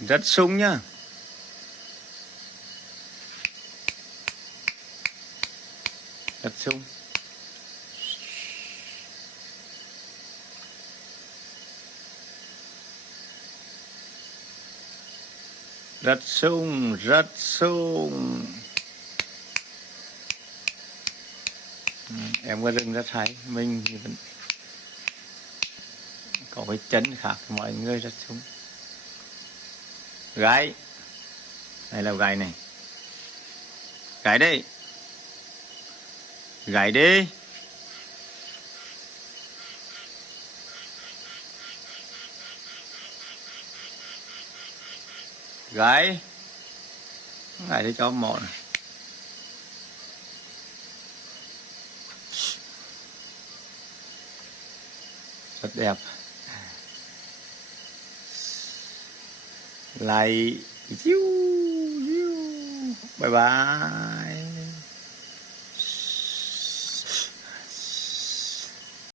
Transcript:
Rất sung nhá. Rất sung. Rất sung, rất sung. Em có rừng rất hay. Mình thì vẫn có cái chân khác mọi người, rất sung. Gái. Đây là gái này. Gái đây. Gái đi. Gái. Gái để cho mọn. Rất đẹp. Lại. Bye bye.